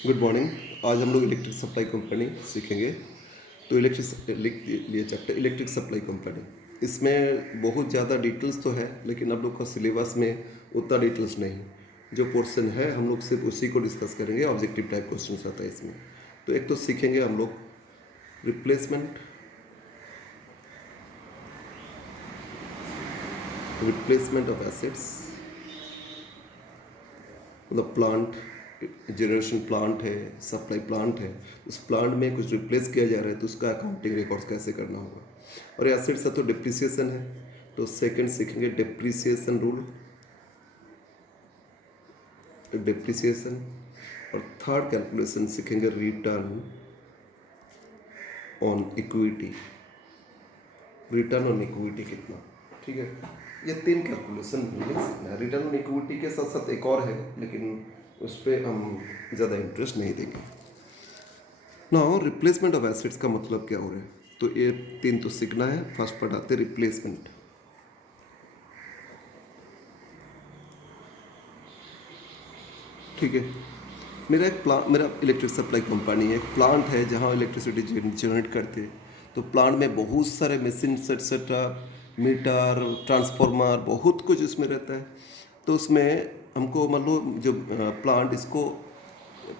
Good morning. आज हम लोग इलेक्ट्रिक सप्लाई कंपनी सीखेंगे। तो इलेक्ट्रिक लिख लिए चैप्टर इलेक्ट्रिक सप्लाई कंपनी। इसमें बहुत ज़्यादा डिटेल्स तो है, लेकिन आप लोग का सिलेबस में उतना डिटेल्स नहीं। जो पोर्शन है हम लोग सिर्फ उसी को डिस्कस करेंगे। ऑब्जेक्टिव टाइप क्वेश्चन आता है इसमें। तो एक तो सीखेंगे हम लोग रिप्लेसमेंट रिप्लेसमेंट ऑफ एसेट्स, मतलब प्लांट, जनरेशन प्लांट है, सप्लाई प्लांट है, उस प्लांट में कुछ रिप्लेस किया जा रहा है तो उसका अकाउंटिंग रिकॉर्ड्स कैसे करना होगा। और एसेट्स है तो डिप्रिसिएशन है, तो सेकंड सीखेंगे डिप्रिसिएशन रूल, डिप्रिसिएशन। और थर्ड कैलकुलेशन सीखेंगे return on equity, return on equity कितना। ठीक है, ये तीन कैलकुलेशन सीखना है। रिटर्न ऑन इक्विटी के साथ साथ एक और है, लेकिन उस पर हम ज़्यादा इंटरेस्ट नहीं देंगे। नाउ रिप्लेसमेंट ऑफ एसेट्स का मतलब क्या हो रहा है, तो ये तीन तो सीखना है। फर्स्ट पार्ट आते रिप्लेसमेंट। ठीक है, मेरा इलेक्ट्रिक सप्लाई कंपनी है, एक प्लांट है जहाँ इलेक्ट्रिसिटी जनरेट करते हैं। तो प्लांट में बहुत सारे मशीन सेटअप, मीटर, ट्रांसफार्मर, बहुत कुछ उसमें रहता है। तो उसमें हमको मान लो जो प्लांट इसको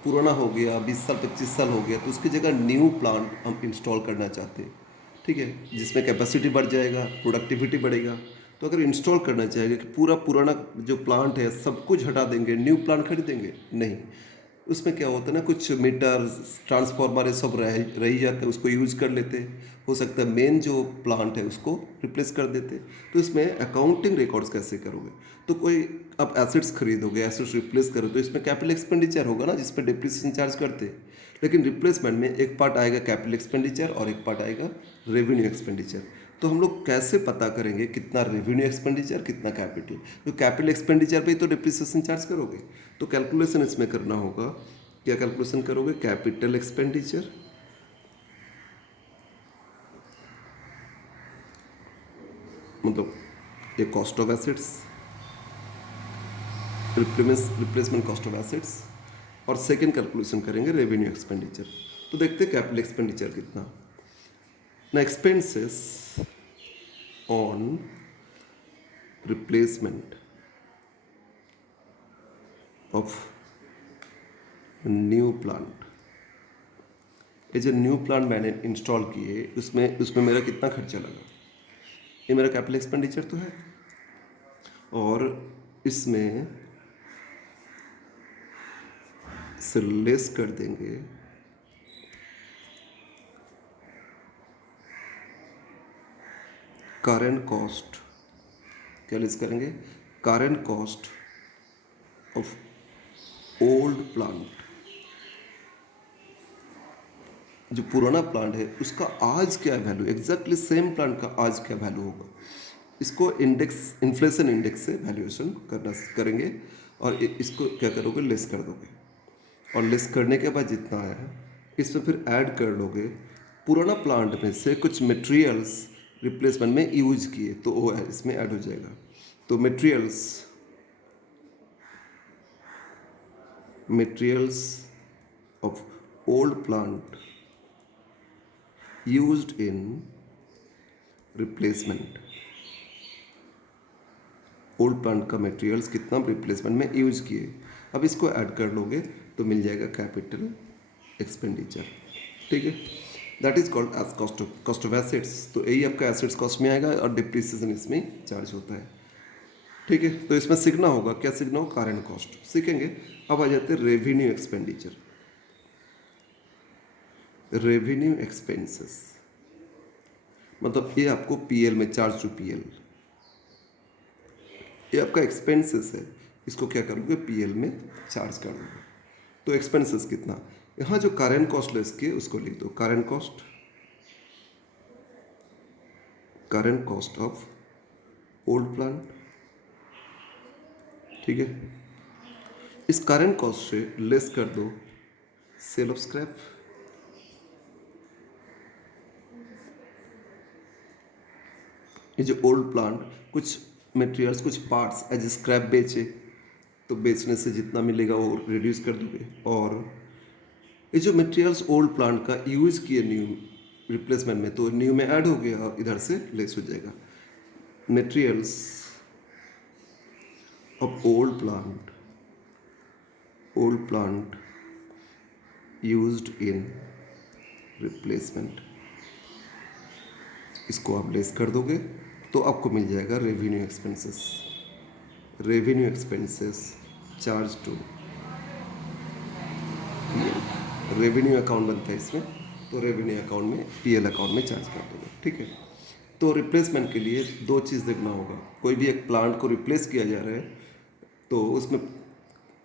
पुराना हो गया, 20 साल 25 साल हो गया, तो उसकी जगह न्यू प्लांट हम इंस्टॉल करना चाहते हैं। ठीक है, जिसमें कैपेसिटी बढ़ जाएगा, प्रोडक्टिविटी बढ़ेगा। तो अगर इंस्टॉल करना चाहेंगे कि पूरा पुराना जो प्लांट है सब कुछ हटा देंगे, न्यू प्लांट खरीदेंगे, नहीं। उसमें क्या होता है ना, कुछ मीटर, ट्रांसफार्मर ये सब रह ही जाते हैं, उसको यूज कर लेते हैं। हो सकता है मेन जो प्लांट है उसको रिप्लेस कर देते। तो इसमें अकाउंटिंग रिकॉर्ड्स कैसे करोगे। तो कोई आप एसेट्स खरीदोगे, एसेट्स रिप्लेस करो, तो इसमें कैपिटल एक्सपेंडिचर होगा ना, जिस पर डिप्रिसिएशन चार्ज करते हैं। लेकिन रिप्लेसमेंट में एक पार्ट आएगा कैपिटल एक्सपेंडिचर और एक पार्ट आएगा रेवेन्यू एक्सपेंडिचर। तो हम लोग कैसे पता करेंगे कितना रेवेन्यू एक्सपेंडिचर, कितना कैपिटल। तो कैपिटल एक्सपेंडिचर पे ही तो डिप्रिसिएशन चार्ज करोगे। तो कैलकुलेशन इसमें करना होगा। क्या कैलकुलेशन करोगे, कैपिटल एक्सपेंडिचर मतलब ये cost of assets, replacement cost of assets. और सेकेंड कैलकुलेशन करेंगे रेवेन्यू एक्सपेंडिचर। तो देखते हैं कैपिटल एक्सपेंडिचर कितना ना। Expenses on replacement of new plant. ये जो न्यू प्लांट मैंने इंस्टॉल किए, उसमें उसमें मेरा कितना खर्चा लगा, ये मेरा कैपिटल एक्सपेंडिचर तो है। और इसमें से लेस कर देंगे करंट कॉस्ट। क्या लेस करेंगे, current cost of old plant. जो पुराना प्लांट है उसका आज क्या वैल्यू, एग्जैक्टली सेम प्लांट का आज क्या वैल्यू होगा। इसको इंडेक्स, इन्फ्लेशन इंडेक्स से वैल्यूएशन करेंगे। और इसको क्या करोगे, लेस कर दोगे। और लेस करने के बाद जितना है इसमें फिर ऐड कर लोगे पुराना प्लांट में से कुछ मटेरियल्स रिप्लेसमेंट में यूज किए, तो वो इसमें ऐड हो जाएगा। तो materials of old plant used in replacement. Old plant का मटेरियल्स कितना रिप्लेसमेंट में यूज किए, अब इसको ऐड कर लोगे तो मिल जाएगा कैपिटल एक्सपेंडिचर। ठीक है, that is called as cost of assets. तो यही आपका एसेट्स कॉस्ट में आएगा और डिप्रिसिएशन इसमें चार्ज होता है। ठीक है, तो इसमें सीखना होगा, क्या सीखना होगा, करंट कॉस्ट सीखेंगे। अब आ जाते हैं रेवेन्यू एक्सपेंडिचर, रेवेन्यू एक्सपेंसेस। मतलब ये आपको पीएल में, चार्ज टू पीएल, ये आपका एक्सपेंसेस है, इसको क्या करोगे, पीएल में चार्ज कर दोगे। तो एक्सपेंसेस कितना, यहाँ जो करंट कॉस्ट लेस किए उसको लिख दो, current cost of old plant. ठीक है, इस करंट कॉस्ट से लेस कर दो सेल ऑफ स्क्रैप। ये जो ओल्ड प्लांट कुछ मटेरियल्स, कुछ पार्ट्स एज स्क्रैप बेचे, तो बेचने से जितना मिलेगा वो रिड्यूस कर दोगे। और ये जो मटेरियल्स ओल्ड प्लांट का यूज किए न्यू रिप्लेसमेंट में, तो न्यू में ऐड हो गया, इधर से लेस हो जाएगा। Materials of old plant used in replacement, इसको आप लेस कर दोगे तो आपको मिल जाएगा revenue expenses charge to PL. Revenue account बनता है इसमें, तो रेवेन्यू अकाउंट में पीएल अकाउंट में चार्ज कर दोगे, ठीक है। तो रिप्लेसमेंट के लिए दो चीज़ देखना होगा। कोई भी एक प्लांट को रिप्लेस किया जा रहा है तो उसमें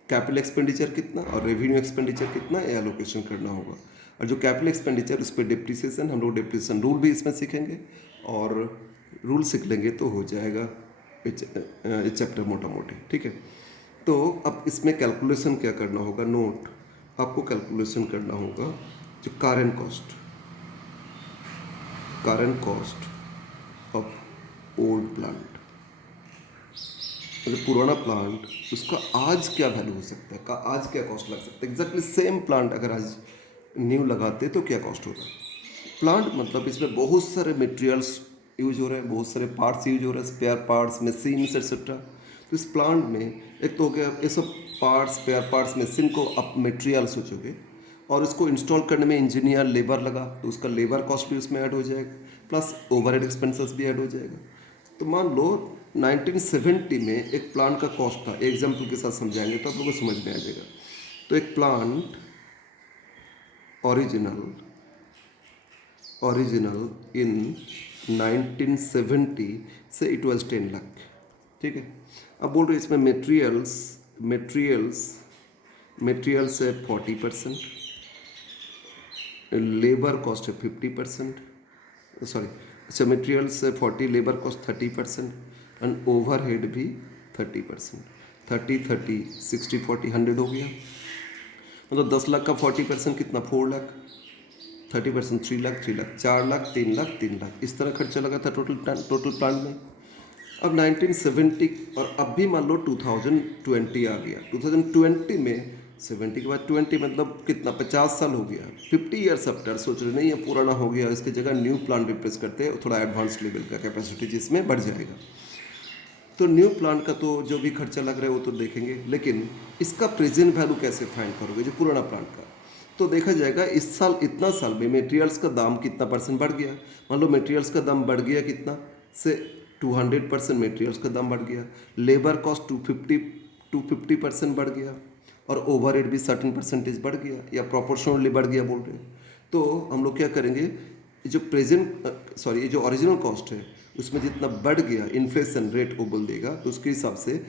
कैपिटल एक्सपेंडिचर कितना और रेवेन्यू एक्सपेंडिचर कितना, ये एलोकेशन करना होगा। और जो कैपिटल एक्सपेंडिचर, उस पर डिप्रिसिएशन, हम लोग डिप्रिसिएशन रूल भी इसमें सीखेंगे, और रूल सीख लेंगे तो हो जाएगा ये चैप्टर मोटा मोटी, ठीक है। तो अब इसमें कैलकुलेशन क्या करना होगा, नोट, आपको कैलकुलेशन करना होगा जो current cost of old plant, मतलब पुराना प्लांट, उसका आज क्या वैल्यू हो सकता है, का आज क्या कॉस्ट लग सकता है। एग्जैक्टली सेम प्लांट अगर आज न्यू लगाते तो क्या कॉस्ट होगा। प्लांट मतलब इसमें बहुत सारे मटेरियल्स यूज हो रहे हैं, बहुत सारे पार्ट्स यूज हो रहे हैं, स्पेयर पार्ट्स, मशीन्स एक्सेट्रा। तो इस प्लांट में एक तो हो गया ये सब पार्ट्स, स्पेयर पार्ट्स, मशीन को आप मटेरियल सोचोगे, और इसको इंस्टॉल करने में इंजीनियर लेबर लगा तो उसका लेबर कॉस्ट भी उसमें ऐड हो जाएगा, प्लस ओवरहेड एक्सपेंसेस भी ऐड हो जाएगा। तो मान लो 1970 में एक प्लांट का कॉस्ट था, एग्जाम्पल के साथ समझाएंगे तो आप लोगों को समझ में आ जाएगा। तो एक प्लांट ओरिजिनल इन 1970 से इट वाज 10 लाख, ठीक है। अब बोल रहे इसमें मटेरियल्स है 40%, लेबर कॉस्ट है 50%, सॉरी, अच्छा, मटेरियल्स है 40, लेबर कॉस्ट 30%, एंड ओवरहेड भी 30%। 30 60 40 100 हो गया, मतलब 10 लाख का 40% कितना, 4 लाख, 30% 3 लाख, 3 लाख, 4 लाख, 3 लाख, 3 लाख, इस तरह खर्चा लगा था टोटल प्लांट में। अब 1970 और अब भी मान लो 2020 आ गया, 2020 में 70 के बाद 20 मतलब कितना, 50 साल हो गया, 50 ईयर्स आफ्टर। सोच रहे नहीं ये पुराना हो गया, इसकी जगह न्यू प्लांट रिप्लेस करते हैं, थोड़ा एडवांस लेवल का कैपेसिटी जिसमें बढ़ जाएगा। तो न्यू प्लांट का तो जो भी खर्चा लग रहा है वो तो देखेंगे, लेकिन इसका प्रेजेंट वैल्यू कैसे फाइंड करोगे जो पुराना प्लांट का। तो देखा जाएगा इस साल, इतना साल में मटेरियल्स का दाम कितना परसेंट बढ़ गया। मान लो मटेरियल्स का दाम बढ़ गया कितना से 200%, मटेरियल्स का दाम बढ़ गया, लेबर कॉस्ट 250% बढ़ गया, और ओवरहेड भी 13% बढ़ गया, या प्रोपोर्शनली बढ़ गया बोल रहे हैं। तो हम लोग क्या करेंगे, ये जो ओरिजिनल कॉस्ट है उसमें जितना बढ़ गया, इन्फ्लेशन रेट वो बोल देगा, तो उसके हिसाब से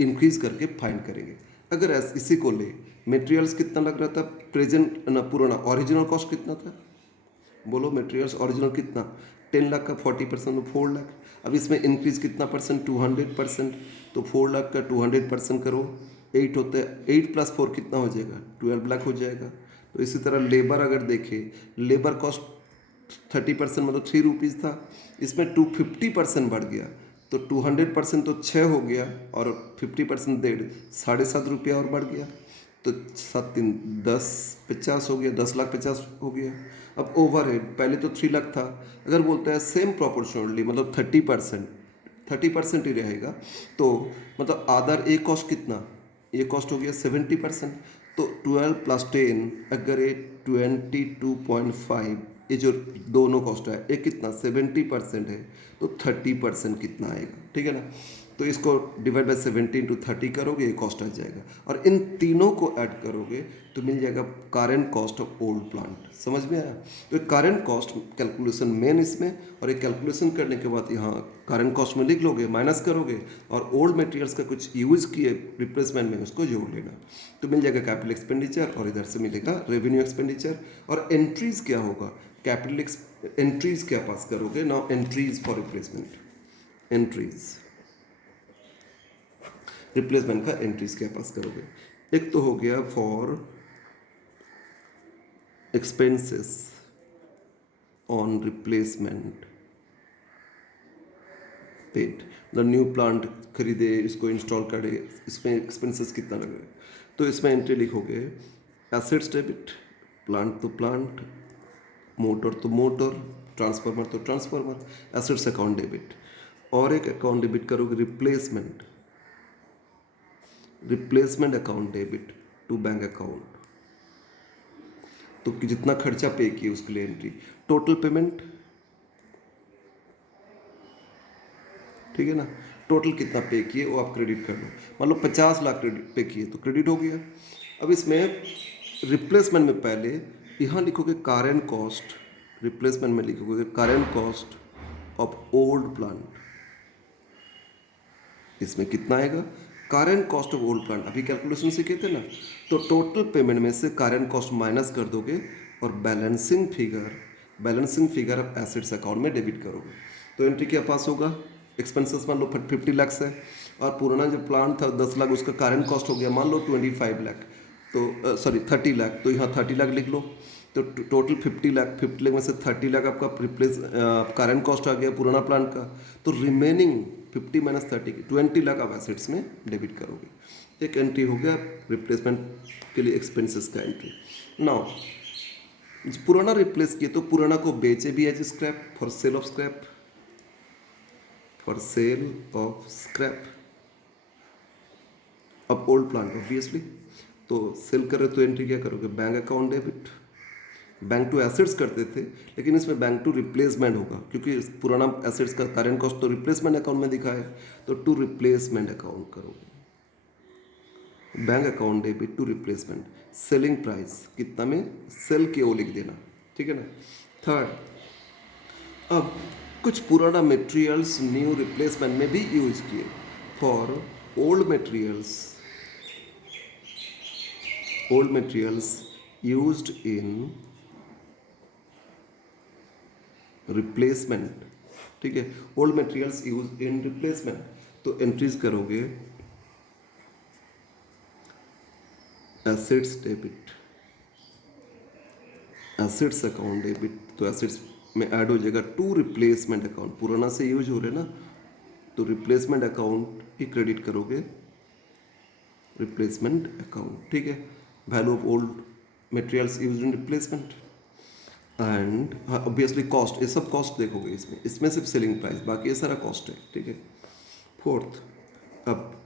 इंक्रीज करके फाइंड करेंगे। अगर इसी को ले, मटेरियल्स कितना लग रहा था प्रेजेंट ना, पुराना ओरिजिनल कॉस्ट कितना था, बोलो मटेरियल्स ओरिजिनल कितना, 10 लाख का 40% तो 4 लाख। अब इसमें इंक्रीज कितना परसेंट, 200%, तो 4 लाख का 200% करो, 8 होता है, 8 + 4 कितना हो जाएगा, 12 लाख हो जाएगा। तो इसी तरह लेबर अगर देखें, लेबर कॉस्ट 30% मतलब 3 रुपीज़ था, इसमें 250% बढ़ गया, तो 200% तो 6 हो गया, और 50% 1.5, 7.5 रुपया और बढ़ गया, तो 7 3 10, 50 हो गया, 10,50,000 हो गया। अब ओवरहेड पहले तो 3 लाख था, अगर बोलता है सेम प्रोपोर्शनली मतलब 30% ही रहेगा, तो मतलब आदर ए कॉस्ट कितना, ये कॉस्ट हो गया 70%, तो 12 + 10 अगर ये 22.5, ये जो दोनों कॉस्ट है ये कितना 70% है, तो 30% कितना आएगा, ठीक है ना। तो इसको डिवाइड बाय 17 × 30 करोगे, ये कॉस्ट आ जाएगा, और इन तीनों को ऐड करोगे तो मिल जाएगा current cost of old plant. समझ में आया। तो करेंट कॉस्ट कैलकुलेशन मेन इसमें, और ये कैलकुलेशन करने के बाद यहाँ करेंट कॉस्ट में लिख लोगे, माइनस करोगे, और ओल्ड मटेरियल्स का कुछ यूज किए रिप्लेसमेंट में उसको जोड़ लेना, तो मिल जाएगा कैपिटल एक्सपेंडिचर, और इधर से मिलेगा रेवेन्यू एक्सपेंडिचर। और एंट्रीज क्या होगा, कैपिटल एंट्रीज क्या पास करोगे, now entries for replacement, replacement का एंट्रीज क्या पास करोगे। एक तो हो गया for expenses on replacement paid, the new plant खरीदे, इसको इंस्टॉल करे, इसमें एक्सपेंसेस कितना लगे, तो इसमें एंट्री लिखोगे एसेट्स डेबिट प्लांट तो प्लांट, मोटर तो मोटर, ट्रांसफार्मर तो ट्रांसफार्मर, एसेट्स अकाउंट डेबिट। और एक अकाउंट डेबिट करोगे replacement, replacement account debit to bank account. तो जितना खर्चा पे किए उसके लिए एंट्री, टोटल पेमेंट, ठीक है ना, टोटल कितना पे किए वो आप क्रेडिट कर लो। मान लो 50 लाख क्रेडिट पे किए तो क्रेडिट हो गया। अब इसमें रिप्लेसमेंट में पहले यहाँ लिखोगे करेंट कॉस्ट, रिप्लेसमेंट में लिखोगे current cost of old plant. इसमें कितना आएगा, current cost of old plant, अभी कैलकुलेशन सीखे थे ना, तो टोटल पेमेंट में से करेंट कॉस्ट माइनस कर दोगे और balancing figure of assets account में डेबिट करोगे। तो एंट्री क्या पास होगा, एक्सपेंसेस मान लो 50 लाख है और पुराना जो प्लान था 10 लाख, उसका करेंट कॉस्ट हो गया मान लो 25 लाख, तो सॉरी 30 लाख, तो यहाँ 30 लाख लिख लो। तो टोटल 50 लाख, 50 लाख में से 30 लाख आपका रिप्लेस करेंट कॉस्ट आ गया पुराना प्लान का। तो रिमेनिंग 50 माइनस 30 20 लाख आप एसेट्स में डेबिट करोगे। एक एंट्री हो गया रिप्लेसमेंट के लिए एक्सपेंसेस का एंट्री। नाउ पुराना रिप्लेस किए तो पुराना को बेचे भी as scrap, for sale of scrap, for sale of scrap अब ओल्ड प्लांट ऑब्वियसली। तो सेल कर रहे तो एंट्री क्या करोगे, bank account debit, bank to assets करते थे लेकिन इसमें बैंक टू रिप्लेसमेंट होगा क्योंकि पुराना एसेट्स का करेंट कॉस्ट तो रिप्लेसमेंट अकाउंट में दिखा है, तो टू रिप्लेसमेंट अकाउंट करोगे, bank account debit to replacement. Selling price कितना में सेल के ओ लिख देना, ठीक है ना। थर्ड, अब कुछ पुराना मटेरियल्स न्यू रिप्लेसमेंट में भी यूज किए, for old materials used in replacement, ठीक है, old materials use in replacement. तो एंट्रीज करोगे assets debit, assets account debit, तो एसेट्स में ऐड हो जाएगा टू रिप्लेसमेंट अकाउंट, पुराना से यूज हो रहे ना, तो रिप्लेसमेंट अकाउंट ही क्रेडिट करोगे, रिप्लेसमेंट अकाउंट, ठीक है। Value of old materials use in replacement and obviously cost, ये सब कॉस्ट देखोगे इसमें सिर्फ सेलिंग प्राइस, बाकी ये सारा कॉस्ट है, ठीक है। फोर्थ, अब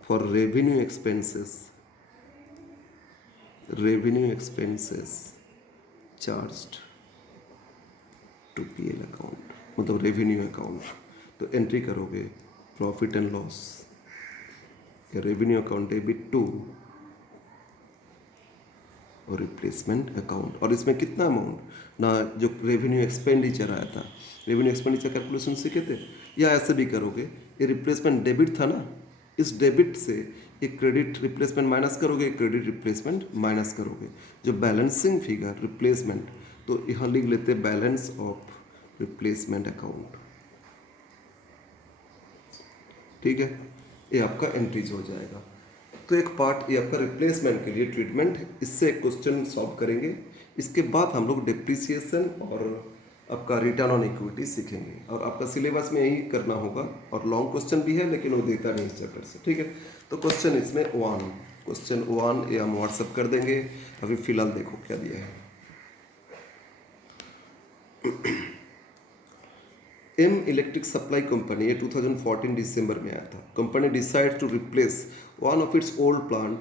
for revenue expenses charged to PL account, मतलब रेवेन्यू अकाउंट, तो एंट्री करोगे प्रॉफिट एंड लॉस या रेवेन्यू अकाउंट डेबिट टू और रिप्लेसमेंट अकाउंट। और इसमें कितना अमाउंट ना, जो रेवेन्यू एक्सपेंडिचर आया था, रेवेन्यू एक्सपेंडिचर कैलकुलेशन सीखे थे, या ऐसे भी करोगे, ये रिप्लेसमेंट डेबिट था ना, इस डेबिट से एक क्रेडिट रिप्लेसमेंट माइनस करोगे, एक क्रेडिट रिप्लेसमेंट माइनस करोगे, जो बैलेंसिंग फिगर रिप्लेसमेंट, तो यहाँ लिख लेते हैं बैलेंस ऑफ रिप्लेसमेंट अकाउंट, ठीक है। ये आपका एंट्रीज हो जाएगा। तो एक पार्ट ये आपका रिप्लेसमेंट के लिए ट्रीटमेंट है, इससे एक क्वेश्चन सॉल्व करेंगे। इसके बाद हम लोग डिप्रिसिएशन और आपका रिटर्न ऑन इक्विटी सीखेंगे, और आपका सिलेबस में यही करना होगा, और लॉन्ग क्वेश्चन भी है लेकिन वो देता नहीं इस चैप्टर से, ठीक है। तो क्वेश्चन इसमें क्वेश्चन वन ये हम व्हाट्सअप कर देंगे, अभी फिलहाल देखो क्या दिया है। एम इलेक्ट्रिक सप्लाई कंपनी, ये 2014 दिसंबर में आया था। Company decide to replace one of its old plant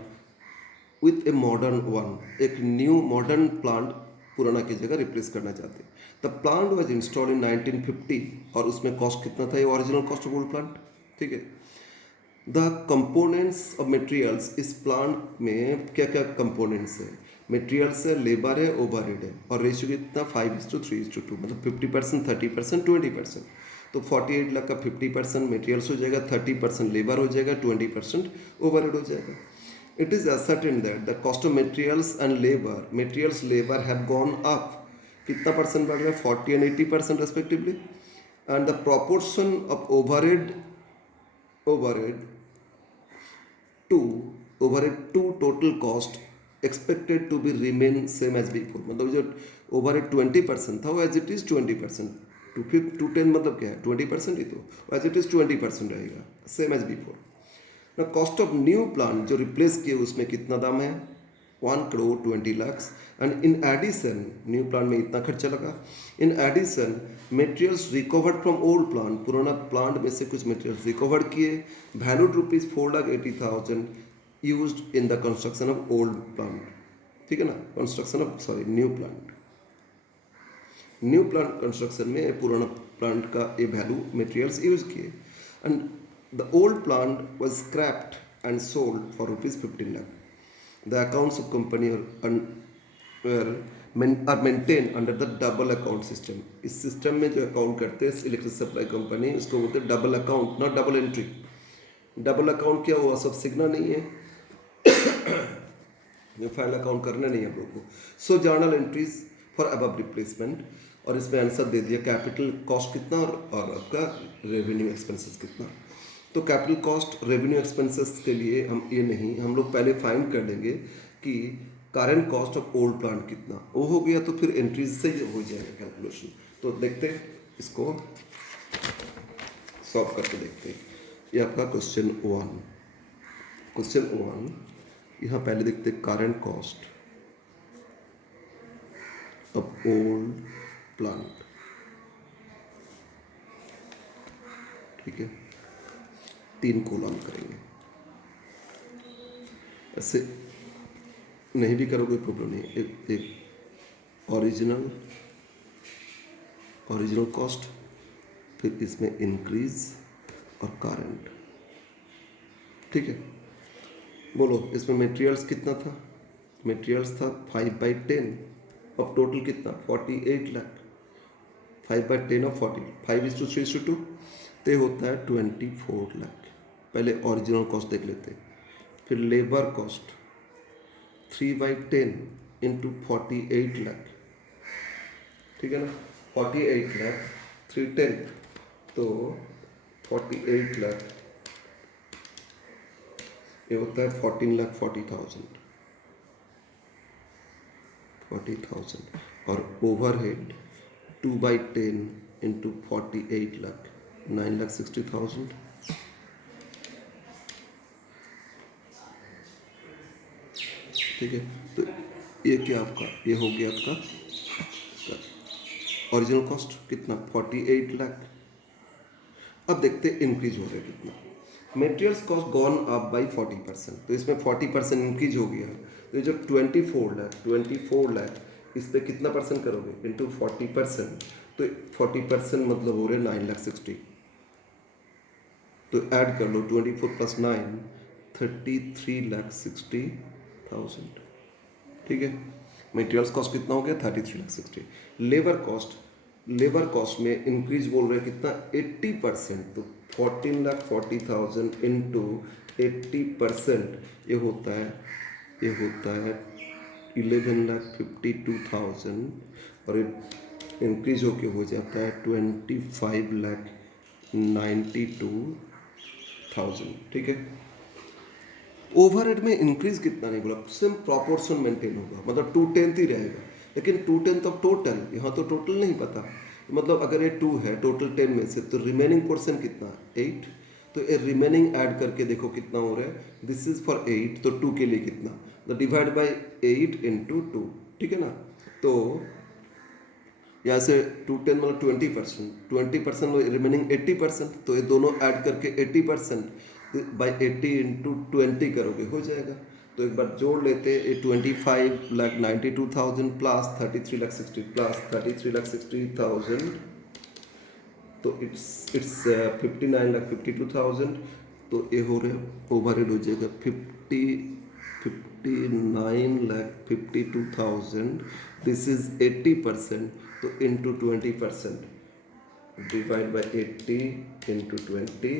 with a modern one, एक न्यू मॉडर्न प्लांट पुराना की जगह रिप्लेस करना चाहते हैं। The plant was installed in 1950, और उसमें कॉस्ट कितना था, ये original cost of old plant, ठीक है। द कंपोनेंट्स ऑफ मटेरियल्स, इस प्लांट में क्या क्या कंपोनेंट्स है, मटेरियल्स है, लेबर है, ओवरहेड है, और रेशियो कितना 5:3:2, मतलब 50%, 30%, 20%। तो 48 लाख का 50% मटेरियल्स हो जाएगा, 30% लेबर हो जाएगा, 20% ओवरहेड हो जाएगा। It is ascertain that the cost of materials and labour have gone up, कितना परसेंट बढ़ रहा है, 40 and 80% respectively, and the proportion of overhead to total cost expected to be remain same as before, मतलब जो overhead 20% था वो as it is 20%, 210 मतलब क्या है 20% ही, तो एज इट इज़ 20% रहेगा, सेम एज बिफोर। ना कॉस्ट ऑफ न्यू प्लांट जो रिप्लेस किए उसमें कितना दाम है, 1,20,00,000 and in addition new plant में इतना खर्चा लगा. In addition materials recovered from old plant, पुराना प्लांट में से कुछ मटेरियल्स रिकवर किए, valued ₹4,80,000 used in the construction of old plant. ठीक है ना, construction of sorry new plant. New plant construction में पुराना प्लांट का ये वैल्यू मटेरियल्स यूज किए and the old plant was scrapped and sold for ₹15,00,000. The accounts of company are maintain under the double account system. इस system में जो account करते हैं इलेक्ट्रिक सप्लाई कंपनी, उसको बोलते हैं double account, not double entry. Double account क्या हुआ, सब सीखना नहीं है, ये फाइल अकाउंट करना नहीं है आप लोग को. So journal entries for above replacement, और इसमें आंसर दे दिया कैपिटल कॉस्ट कितना और आपका रेवेन्यू एक्सपेंसेस कितना. तो कैपिटल कॉस्ट रेवेन्यू एक्सपेंसेस के लिए हम ये नहीं, हम लोग पहले फाइंड कर लेंगे कि current cost of old plant कितना, वो हो गया तो फिर एंट्रीज से हो जाएगा कैलकुलेशन. तो देखते हैं इसको सॉल्व करके देखते हैं. ये आपका क्वेश्चन 1. यहाँ पहले देखते हैं current cost of old plant. ठीक है, 3 कॉलम करेंगे. ऐसे नहीं भी करोगे प्रॉब्लम नहीं. एक ओरिजिनल कॉस्ट, फिर इसमें इंक्रीज और करंट. ठीक है, बोलो इसमें मटेरियल्स कितना था. मटेरियल्स था 5/10. अब टोटल कितना 48 लाख. 5/10 और 40, 5:3:2 तो होता है 24 लाख. पहले ओरिजिनल कॉस्ट देख लेते हैं. फिर लेबर कॉस्ट 3/10 इंटू 48 लाख. ठीक है ना, 48 लाख 310 तो 48 लाख, ये होता है 14,40,000. और ओवरहेड 2/10 इंटू 48 लाख 9,60,000. ठीक है, तो ये क्या आपका, ये हो गया आपका ओरिजिनल कॉस्ट कितना 48 लाख. अब देखते हैं इंक्रीज हो रहा है कितना. Materials cost gone up by 40%, तो इसमें 40% इंक्रीज हो गया. तो जो 24 लाख इस पर कितना परसेंट करोगे इंटू 40%, तो 40% मतलब हो रहे 9,60,000. तो ऐड कर लो 24 + 9 33,60,000. ठीक है, मटेरियल्स कॉस्ट कितना हो गया 33,60,000. लेबर कॉस्ट में इंक्रीज बोल रहे हैं कितना 80%, तो 14,40,000 इंटू 80%, ये होता है 11,52,000. और इंक्रीज होके हो जाता है 25,92,000. ठीक है, ओवरहेड में इंक्रीज कितना नहीं बोला, सेम प्रॉपोर्शन मेंटेन होगा, मतलब 2/10 ही रहेगा. लेकिन 2/10 ऑफ टोटल, यहाँ तो टोटल नहीं पता, मतलब अगर ये 2 है टोटल 10 में से, तो रिमेनिंग पोर्शन कितना 8. तो ये रिमेनिंग ऐड करके देखो कितना हो रहा है. दिस इज फॉर 8, तो 2 के लिए कितना, तो डिवाइड बाई 8 इंटू 2. ठीक है ना, तो यहाँ से 2/10 मतलब 20%, रिमेनिंग 80%, तो ये दोनों ऐड करके 80% बाई 80 इंटू 20 करोगे हो जाएगा. तो एक बार जोड़ लेते हैं, 25,92,000 प्लस 33,60,000 प्लस 33,60,000, तो इट्स 59,52,000. तो ये हो रहे ओवरहेड हो जाएगा 59,52,000. दिस इज 80%, तो into 20% divide by 80 into 20,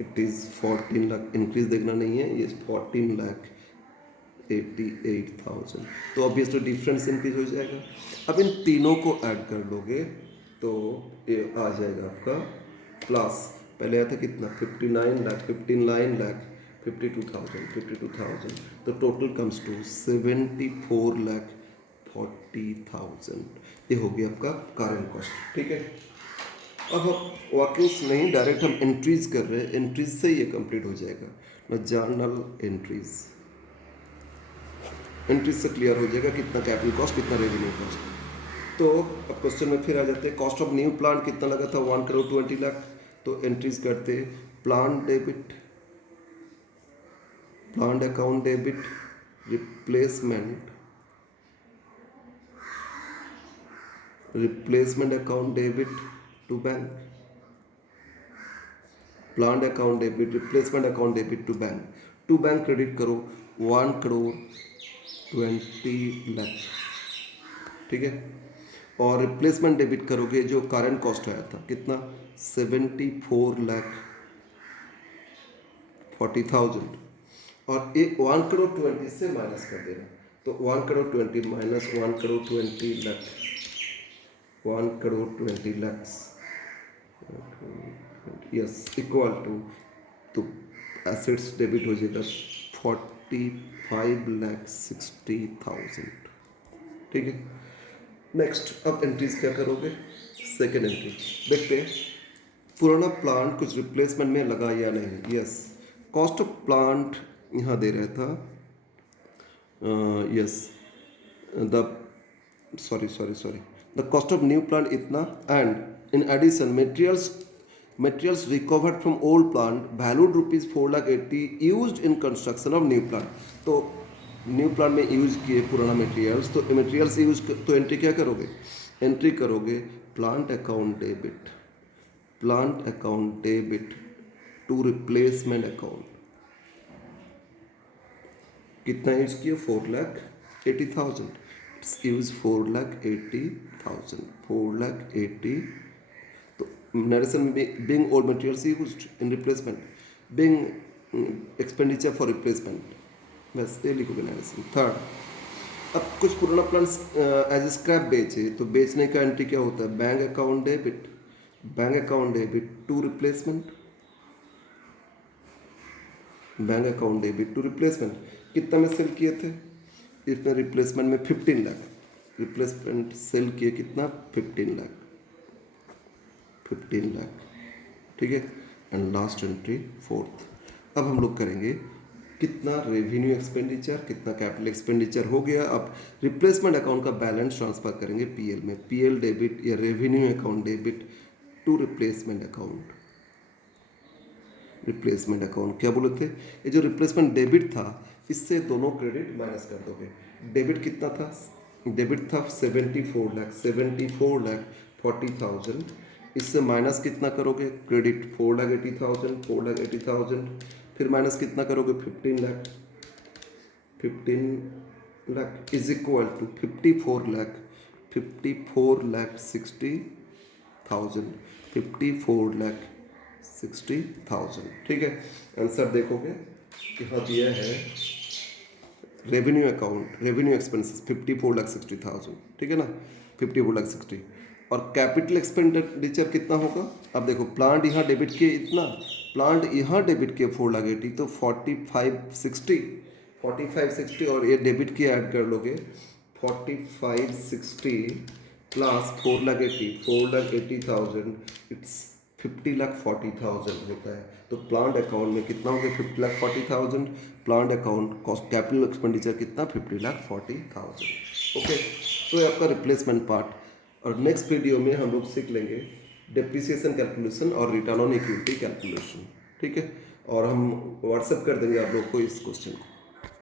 it is 14 lakh. Increase देखना नहीं है, ये 14,88,000. तो ऑब्वियसली डिफरेंस इंक्रीज हो जाएगा. अब इन तीनों को ऐड कर लोगे तो ये आ जाएगा आपका प्लस, पहले आया था कितना 59 लाख 52,000, तो टोटल कम्स टू 74,40,000. ये हो गया आपका करेंट कॉस्ट. ठीक है, अब हम वर्किंग्स नहीं, डायरेक्ट हम एंट्रीज कर रहे हैं, एंट्रीज से ये कंप्लीट हो जाएगा ना. जर्नल एंट्रीज एंट्रीज से क्लियर हो जाएगा कितना कैपिटल कॉस्ट, कितना रेवेन्यू कॉस्ट। तो अब क्वेश्चन में फिर आ जाते हैं, कॉस्ट ऑफ न्यू प्लांट कितना लगा था, 1,20,00,000। तो एंट्रीज करते, plant debit, plant account debit, replacement, replacement account debit to bank, plant account debit, replacement account debit to bank. To bank credit करो 1,20,00,000, ठीक है। और रिप्लेसमेंट डेबिट करोगे जो करंट कॉस्ट आया था कितना, 74,40,000, और एक 1,20,00,000 से माइनस कर देना। तो 1,20,00,000 माइनस 1,20,00,000, 1,20,00,000 यस इक्वल टू, तो एसेट्स डेबिट हो जाएगा 45,60,000, ठीक है। नेक्स्ट अब एंट्रीज क्या करोगे, सेकेंड एंट्री देखते हैं, पुराना प्लांट कुछ रिप्लेसमेंट में लगा या नहीं। यस, कॉस्ट ऑफ प्लांट यहाँ दे रहा था, yes the sorry the cost of new plant इतना, and in addition materials recovered from old plant valued ₹4,80,000 used in construction of new plant। तो न्यू प्लांट में यूज किए पुराना मटेरियल्स, तो मटेरियल्स यूज तो एंट्री क्या करोगे, एंट्री करोगे plant account debit, plant account debit to replacement account. कितना यूज किया, 4,80,000, इट्स यूज 4,80,000, 4,80,000। तो नरेशन में being old materials used in replacement, being expenditure for replacement, बस ये लिखोगे नरेशन। थर्ड, अब कुछ पुराना प्लांट्स एज स्क्रैप बेचे, तो बेचने का एंट्री क्या होता है, bank account debit, bank account debit to replacement, bank account debit to replacement. कितना में सेल किए थे, इसमें रिप्लेसमेंट में 15 लाख, रिप्लेसमेंट सेल किए कितना, 15 लाख, 15 लाख, ठीक है। एंड लास्ट एंट्री फोर्थ, अब हम लोग करेंगे कितना रेवेन्यू एक्सपेंडिचर, कितना कैपिटल एक्सपेंडिचर हो गया। अब रिप्लेसमेंट अकाउंट का बैलेंस ट्रांसफर करेंगे पीएल में, पीएल डेबिट या revenue account debit to replacement account, replacement account क्या बोले थे, ये जो रिप्लेसमेंट डेबिट था इससे दोनों क्रेडिट माइनस कर दोगे। डेबिट कितना था, डेबिट था 74,40,000, इससे माइनस कितना करोगे, क्रेडिट 4,80,000, फिर माइनस कितना करोगे, 15 lakh, 15 lakh is equal to 54,60,000, 54,60,000, ठीक है। आंसर देखोगे यहाँ दिया है रेवेन्यू अकाउंट, रेवेन्यू एक्सपेंसेस 54,60,000, ठीक है ना, 54,60,000। और कैपिटल एक्सपेंडिचर कितना होगा, अब देखो प्लांट यहाँ डेबिट किए इतना, प्लांट यहाँ डेबिट किए 4,80,000, तो 45,60 और ये डेबिट किए ऐड कर लोगे, 45,60 प्लस 4,80,000, इट्स 50,40,000 होता है। तो प्लांट अकाउंट में कितना हो गया, 50,40,000, plant account cost capital expenditure कितना, 50,40,000, ओके। तो ये आपका रिप्लेसमेंट पार्ट, और नेक्स्ट वीडियो में हम लोग सीख लेंगे डेप्रिसिएशन कैलकुलेशन और रिटर्न ऑन इक्विटी कैलकुलेशन, ठीक है। और हम व्हाट्सएप कर देंगे आप लोग को इस क्वेश्चन को।